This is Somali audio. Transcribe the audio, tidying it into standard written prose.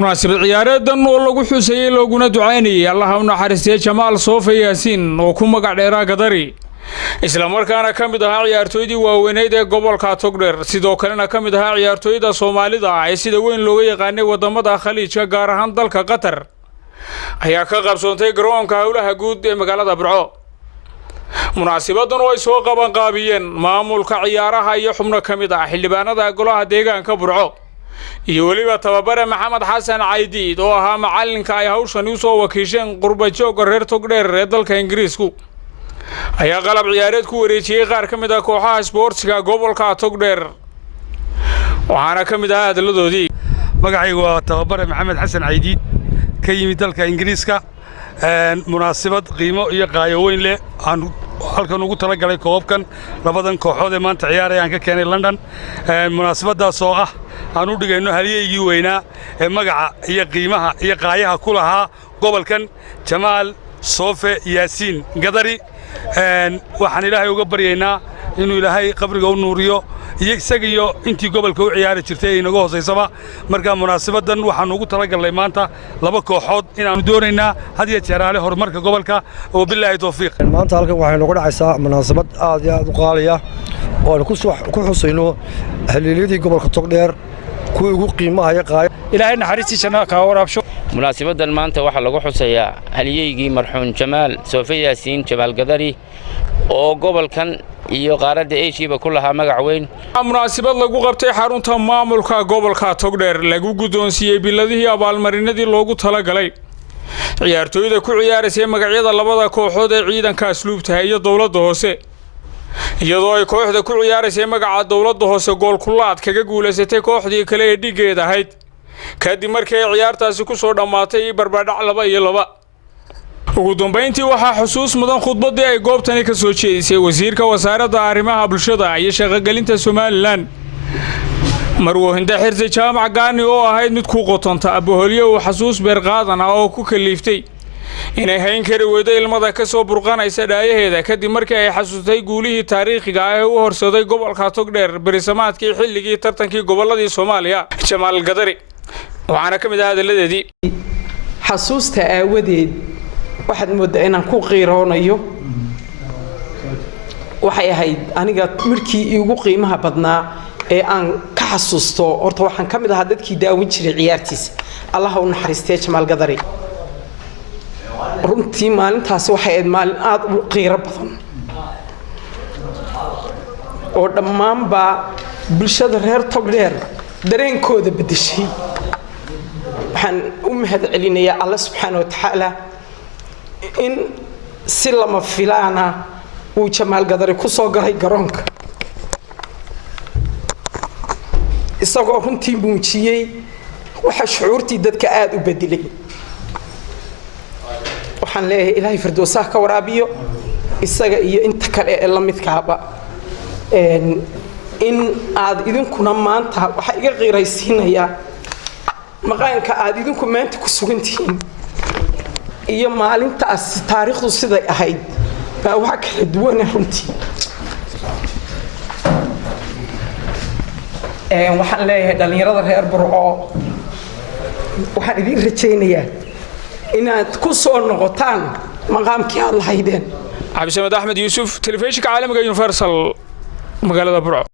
munaasabad ciyaareedan oo lagu xusayay looguna ducaynayay allaha u naxariistay Jamaal Soofe Yaasiin oo ku magac dheeraa Gadari isla markaana kamid ahaa ciyaartooydii waaweyneed ee gobolka Togdheer sidoo kalena kamid ahaa ciyaartooyda Soomaalida ay sida weyn looga yaqaanay wadamada Khaliijka gaar ahaan dalka Qatar ayaa ka qabsoontay garoonka hawlaha guud ee magaalada Burco munaasabadan oo ay soo qaban qaabiyeen maamulka ciyaaraha iyo xubno kamid ah xildhibaanada golaha deegaanka Burco iyo waliba tababare Maxamed Xasan Caydiid oo ahaa macalinka ay hawshan u soo wakiisheen qurbajoog reer Togdheer ee dalka Ingiriisku ayaa qalab ciyaareed ku wareejiyay qaar kamid ah kooxaha sportsiga gobolka Togdheer waxaana kamid ah hadaladoodii magacaygu waa tababare Maxamed Xasan Caydiid ka yimid dalka Ingiriiska munaasabad qiimo iyo qaayo weyn leh aan halkan ugu tala galay koobkan labadan kooxood ee maanta ciyaarayaan ka keenay London munaasabadaas oo ah aan u dhigayno halyeeyii weynaa ee magaca iyo qiimaha iyo qaayaha ku lahaa gobolkan Jamaal Soofe Yaasiin Gadari waxaan Ilaahay uga baryaynaa inuu Ilaahay qabriga u nuuriyo isaga iyo intii gobolka u ciyaari jirtay inaga hooseysaba marka munaasabadan waxaan ugu tala galay maanta laba kooxood inaan doonaynaa hadiya jeeraale horumarka gobolka oo billahi tawfiiq maanta halkan waxay nagu dhacaysaa munaasabad aad iyo aad u qaaliya oo ku xusayno halyeeyadii gobolka Togdheer kuwa ugu qiimaha iyo qaaya Ilaahay naxariistiisa ka waraabsho munaasabadan maanta waxa lagu xusayaa halyeeyigii marxuum Jamaal Soofe Yaasiin Jamaal Gadari oo gobolkan iyo qaaradda Asia ku lahaa magac weyn munaasabad lagu qabtay xarunta maamulka gobolka Togdheer lagu gudoonsiiyay biladihii abaalmarinadii loogu tala galay ciyaartooyda ku ciyaarayay magacyada labada kooxood ee ciidanka asluubta iyo dawladda hoose iyadoo ay kooxda ku ciyaarayay magaca dawladda hoose gool kulaad kaga guuleysatay kooxdii kale ee dhigeed ahayd kadib markii ciyaartaasi ku soo dhamaatay barbadhac 2-2 ugu dambeyntii waxaa xusuus mudan khudbadii ay goobtani ka soo jeedisay wasiirka wasaaradda arrimaha bulshada iyo shaqo-gelinta Somaliland Marwoohinda Xirsi Jaamac Gaani oo ahayd mid ku qotonta aboholiyo oo xasuus beer qaadan oo ku kaliiftay inay hayn kari weydo ilmada ka soo burqanaysa dhaayaheeda kadib markii ay xasuustay guulihii taariikhiga ah ee u horseeday gobolka Togdheer berisamaadkii xilligii tartankii goboladii Soomaaliya Jamaal Gadari waxaana kamid ah hadaladeedii xasuusta aawadeed waxaad moodaa inaan ku qiiroonayo waxay ahayd aniga markii ugu qiimaha badnaa ee aan ka xasuusto horta waxaan kamid ahaa dadkii daawin jiray ciyaartiisa Allah u naxariistay Jamaal Gadari runtii maalintaas waxay ahayd maalin aad u qiiro badan oo dhammaanba bulshada reer Togdheer dareenkooda bedeshay waxaan u mahadcelinayaa Allah subhanahu wa ta'ala in si lama filaana uu Jamaal Gadari ku soo galay garoonka isagoo runtii muujiyay waxa shucuurtii dadka aad u bedelay waxaan leeyahay Ilaahay firdoosaha ka waraabiyo isaga iyo inta kale ee la midkaaba in aad idinkuna maanta waxa iga qiiraysiinaya maqaanka aad idinku maanta ku sugantihiin iyo maalintaas taariikhdu siday ahayd baa waxa kala duwan runtii waxaan leeyahay dhalinyarada reer Burco waxaan idin rajaynayaa inaad ku soo noqotaan maqaamkii aad lahaydeen Cabdi Samed Axmed Yuusuf telefishinka caalamiga Universal magaalada Burco